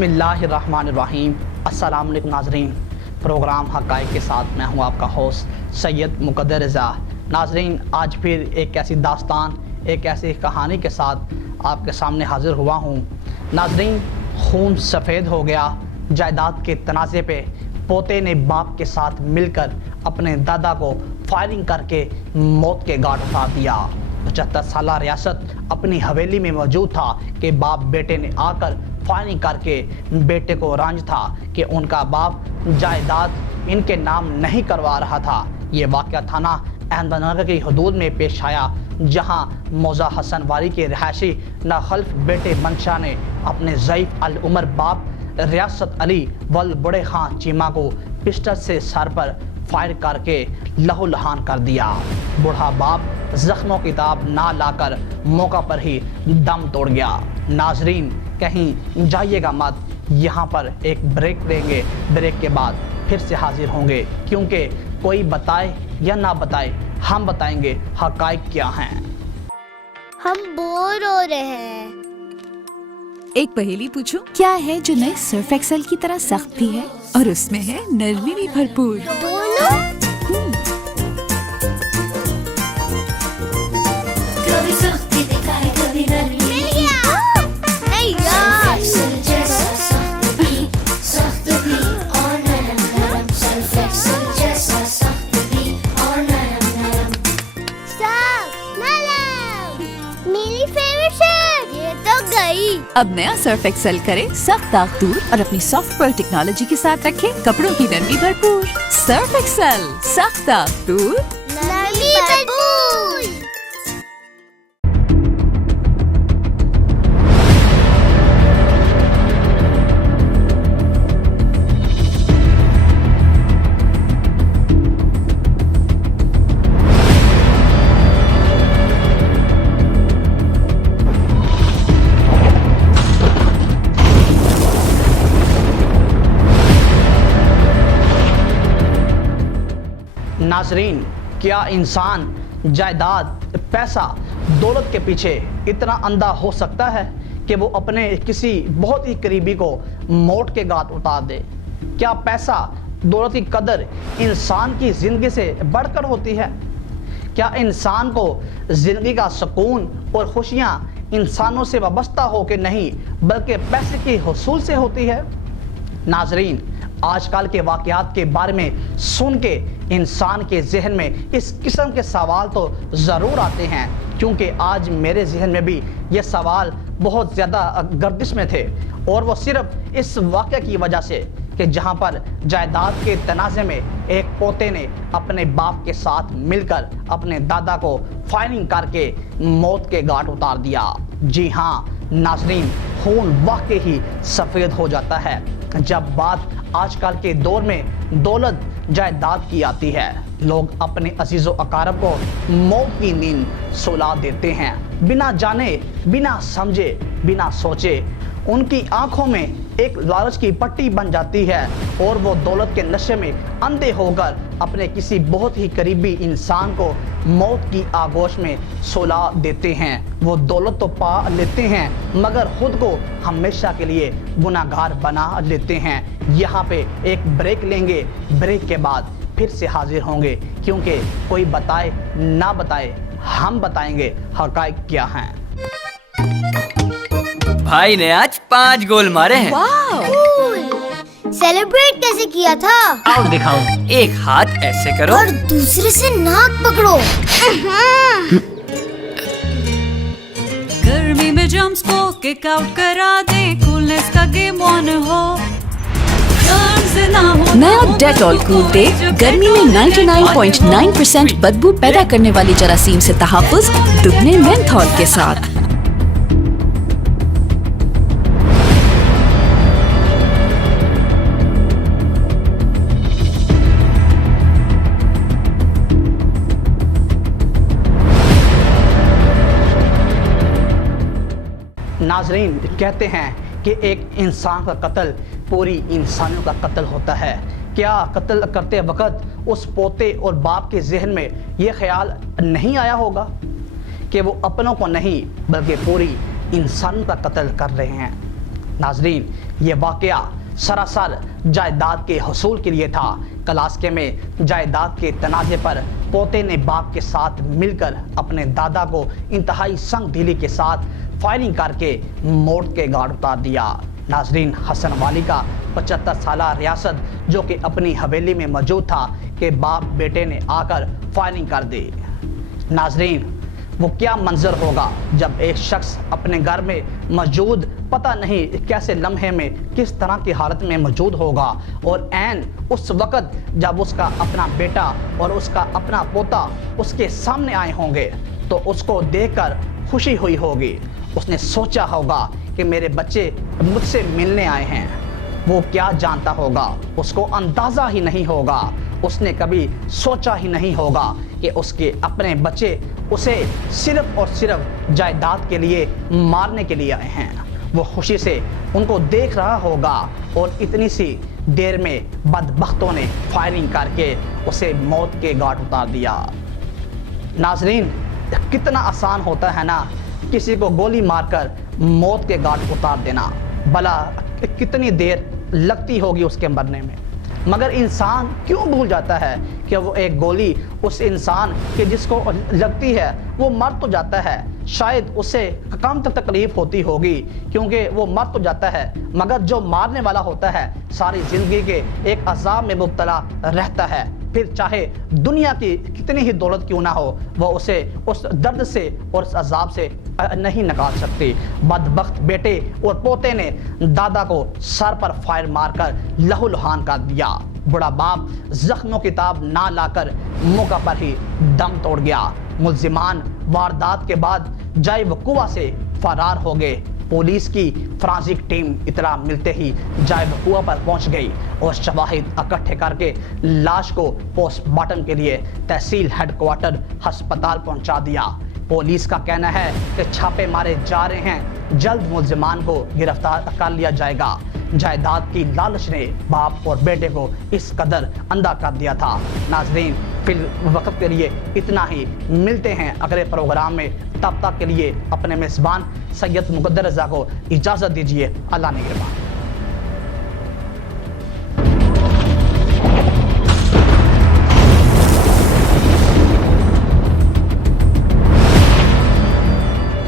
बिस्मिल्लाहिर्रहमानिर्रहीम। अस्सलाम वालेकुम नाज़रीन, प्रोग्राम हक़ाइक़ के साथ मैं हूँ आपका होस्ट सैयद मुक़द्दर रज़ा। नाज़रीन, आज फिर एक ऐसी दास्तान, एक ऐसी कहानी के साथ आपके सामने हाज़िर हुआ हूँ। नाज़रीन, खून सफ़ेद हो गया। जायदाद के तनाज़े पे पोते ने बाप के साथ मिलकर अपने दादा को फायरिंग करके मौत के घाट उतार दिया। 75 साला रियासत अपनी हवेली में मौजूद था कि बाप बेटे ने आकर फायरिंग करके बेटे को रंज था कि उनका बाप जायदाद इनके नाम नहीं करवा रहा था। ये वाक़या थाना अहमदनगर की हदूद में पेश आया, जहां मौजा हसन वाली के रिहायशी नाखल्फ बेटे मंशा ने अपने ज़ईफ़ अल उमर बाप रियासत अली वल बड़े खां चीमा को पिस्टल से सर पर फायर करके लहूलुहान कर दिया। बूढ़ा बाप जख्मों की ताब ना लाकर मौका पर ही दम तोड़ गया। नाजरीन, कहीं जाइएगा मत, यहाँ पर एक ब्रेक लेंगे, ब्रेक के बाद फिर से हाजिर होंगे, क्योंकि कोई बताए या ना बताए हम बताएंगे हक़ाइक़ क्या हैं। हम बोर हो रहे हैं। एक पहेली पूछूं? क्या है जो नए सर्फ एक्सेल की तरह सख्त भी है और उसमें है नरमी भी भरपूर? दोनों? कभी सख्ती दिखाए कभी नरमी। मिल गया। नहीं यार। जैसा सख्त भी और नरम नरम, सर्फ एक्सेल जैसा सख्त भी और नरम नरम। मेरी फेवरेट शर्ट ये तो गई। अब नया सर्फ एक्सेल करे सख्त दाग दूर और अपनी सॉफ्टवेयर टेक्नोलॉजी के साथ रखे कपड़ों की नरमी भरपूर। सर्फ एक्सेल, सख्त दाग दूर, नरमी भरपूर। नाजरीन, क्या इंसान जायदाद, पैसा, दौलत के पीछे इतना अंधा हो सकता है कि वो अपने किसी बहुत ही करीबी को मौत के घाट उतार दे? क्या पैसा, दौलत की कदर इंसान की ज़िंदगी से बढ़कर होती है? क्या इंसान को ज़िंदगी का सुकून और खुशियाँ इंसानों से वाबस्ता हो के नहीं, बल्कि पैसे की हुसूल से होती है? नाजरीन, आजकल के वाक़यात के बारे में सुन के इंसान के जहन में इस किस्म के सवाल तो ज़रूर आते हैं, क्योंकि आज मेरे जहन में भी ये सवाल बहुत ज़्यादा गर्दिश में थे, और वो सिर्फ इस वाक़े की वजह से कि जहां पर जायदाद के तनाज़े में एक पोते ने अपने बाप के साथ मिलकर अपने दादा को फायरिंग करके मौत के घाट उतार दिया। जी हाँ नाज़रीन, खून वाकई ही सफ़ेद हो जाता है जब बात आजकल के दौर में दौलत, जायदाद की आती है। लोग अपने अजीज़ो अकारब को मौत की नींद सुला देते हैं, बिना जाने, बिना समझे, बिना सोचे। उनकी आंखों में एक लालच की पट्टी बन जाती है और वो दौलत के नशे में अंधे होकर अपने किसी बहुत ही करीबी इंसान को मौत की आगोश में सुला देते हैं। वो दौलत तो पा लेते हैं, मगर खुद को हमेशा के लिए गुनाहगार बना लेते हैं। यहाँ पे एक ब्रेक लेंगे, ब्रेक के बाद फिर से हाजिर होंगे, क्योंकि कोई बताए ना बताए हम बताएंगे हक़ाइक़ क्या हैं। भाई ने आज 5 गोल मारे हैं। सेलिब्रेट कैसे किया था? आओ दिखाऊं। एक हाथ ऐसे करो और दूसरे से नाक पकड़ो। गर्मी में जंप्स को किक आउट करा दे, कूलनेस का गेम ऑन हो। नया डेटॉल कूल दे गर्मी में 99.9% बदबू पैदा करने वाली जरासीम से तहफ़्फ़ुज़ दुगने मेंथॉल के साथ। नाजरीन, कहते हैं कि एक इंसान का कत्ल पूरी इंसानियों का कत्ल होता है। क्या कत्ल करते वक्त उस पोते और बाप के जहन में ये ख्याल नहीं आया होगा कि वो अपनों को नहीं बल्कि पूरी इंसानों का कत्ल कर रहे हैं? नाजरीन, ये वाकया सरासर जायदाद के हसूल के लिए था। कलास्के में जायदाद के तनाजे पर पोते ने बाप के साथ मिलकर अपने दादा को इंतहाई संगदिली के साथ फायरिंग करके मौत के घाट उतार दिया। नाजरीन, हसन वाली का 75 साला रियासत जो कि अपनी हवेली में मौजूद था कि बाप बेटे ने आकर फायरिंग कर दी। नाजरीन, वो क्या मंजर होगा जब एक शख्स अपने घर में मौजूद पता नहीं कैसे लम्हे में किस तरह की हालत में मौजूद होगा और ऐन उस वक़्त जब उसका अपना बेटा और उसका अपना पोता उसके सामने आए होंगे तो उसको देखकर खुशी हुई होगी। उसने सोचा होगा कि मेरे बच्चे मुझसे मिलने आए हैं। वो क्या जानता होगा, उसको अंदाज़ा ही नहीं होगा, उसने कभी सोचा ही नहीं होगा कि उसके अपने बच्चे उसे सिर्फ और सिर्फ जायदाद के लिए मारने के लिए आए हैं। वो खुशी से उनको देख रहा होगा और इतनी सी देर में बदबख्तों ने फायरिंग करके उसे मौत के घाट उतार दिया। नाजरीन, कितना आसान होता है ना किसी को गोली मारकर मौत के घाट उतार देना, भला कितनी देर लगती होगी उसके मरने में। मगर इंसान क्यों भूल जाता है कि वो एक गोली उस इंसान के जिसको लगती है वो मर तो जाता है, शायद उसे कम तकलीफ होती होगी क्योंकि वो मर तो जाता है, मगर जो मारने वाला होता है सारी ज़िंदगी के एक अजाब में मुब्तला रहता है। फिर चाहे दुनिया की कितनी ही दौलत क्यों ना हो, वो उसे उस दर्द से और उस अजाब से नहीं निकाल सकती। बदबख्त बेटे और पोते ने दादा को सर पर फायर मारकर लहूलुहान कर दिया। बूढ़ा बाप जख्मों की ताब ना लाकर मौका पर ही दम तोड़ गया। मुल्जिमान वारदात के बाद जाए वकुआ से फरार हो गए। पुलिस की फॉरेंसिक टीम इतला मिलते ही जाए वकुआ पर पहुंच गई और शवाहिद इकट्ठे करके लाश को पोस्टमार्टम के लिए तहसील हेडक्वार्टर अस्पताल पहुंचा दिया। पुलिस का कहना है कि छापे मारे जा रहे हैं, जल्द मुल्जिमान को गिरफ्तार कर लिया जाएगा। जायदाद की लालच ने बाप और बेटे को इस कदर अंधा कर दिया था। नाजरीन, फिर वक्त के लिए इतना ही, मिलते हैं अगले प्रोग्राम में। तब तक के लिए अपने मेज़बान सैयद मुकद्दर रज़ा को इजाज़त दीजिए। अल्लाह निगहबान।